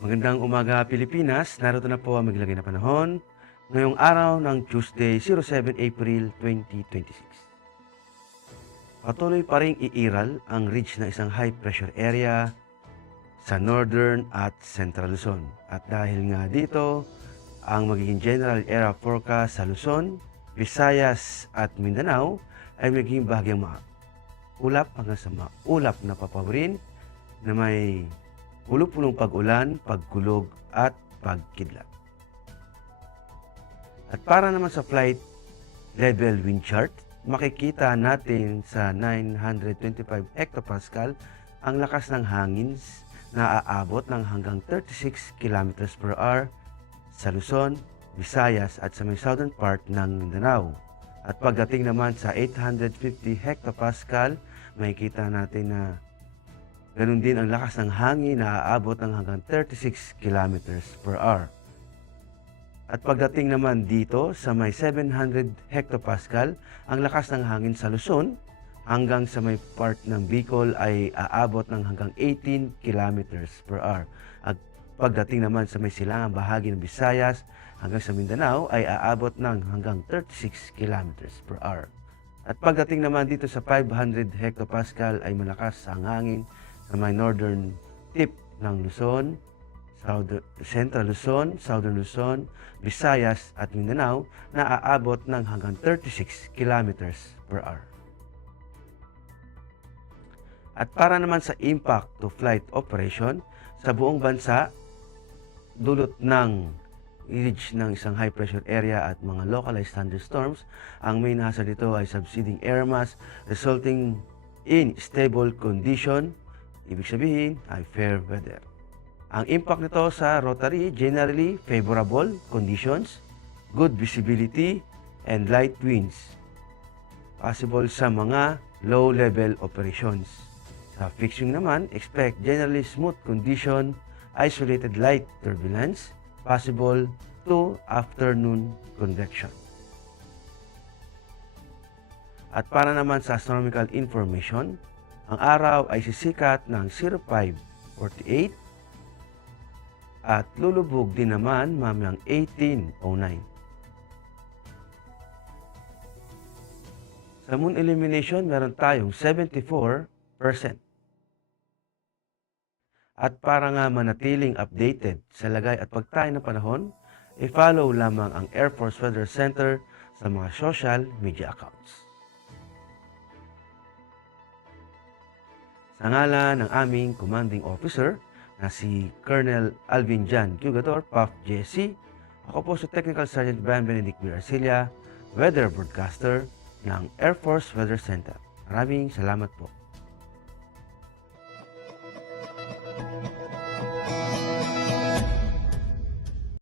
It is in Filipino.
Magandang umaga Pilipinas, narito na po ang maglagay na panahon ngayong araw ng Tuesday, 07 April 2026. Patuloy pa ring iiral ang ridge ng isang high pressure area sa northern at central Luzon. At dahil nga dito, ang magiging general area forecast sa Luzon, Visayas at Mindanao ay magiging bahagyang maulap hanggang sa maulap na papawirin na may pulong pag-ulan, pagkulog at pagkidlat. At para naman sa flight level wind chart, makikita natin sa 925 hectopascal ang lakas ng hangin na aabot ng hanggang 36 km per hour sa Luzon, Visayas at sa may southern part ng Mindanao. At pagdating naman sa 850 hectopascal, makikita natin na ganun din ang lakas ng hangin na aabot ng hanggang 36 km per hour. At pagdating naman dito sa may 700 hectopascal, ang lakas ng hangin sa Luzon hanggang sa may part ng Bicol ay aabot ng hanggang 18 km per hour. At pagdating naman sa may silangang bahagi ng Visayas hanggang sa Mindanao ay aabot ng hanggang 36 km per hour. At pagdating naman dito sa 500 hectopascal ay malakas ang hangin sa may northern tip ng Luzon, Central Luzon, Southern Luzon, Visayas at Mindanao na aabot ng hanggang 36 km per hour. At para naman sa impact to flight operation sa buong bansa, dulot ng ridge ng isang high pressure area at mga localized thunderstorms, ang main hazard dito ay subsiding air mass resulting in stable condition. Ibig sabihin ay fair weather. Ang impact nito sa rotary, generally favorable conditions, good visibility, and light winds. Possible sa mga low-level operations. Sa fixing naman, expect generally smooth condition, isolated light turbulence, possible to afternoon convection. At para naman sa astronomical information, ang araw ay sisikat ng 05:48 at lulubog din naman mamayang 18:09. Sa moon illumination, meron tayong 74%. At para nga manatiling updated sa lagay at pagtayo ng panahon, i-follow lamang ang Air Force Weather Center sa mga social media accounts. Sa ngalan ng aming commanding officer na si Colonel Alvin Jan Cugador, PAF JSC, ako po si Technical Sergeant Brian Benedict B. Arcilla, Weather Broadcaster ng Air Force Weather Center. Maraming salamat po.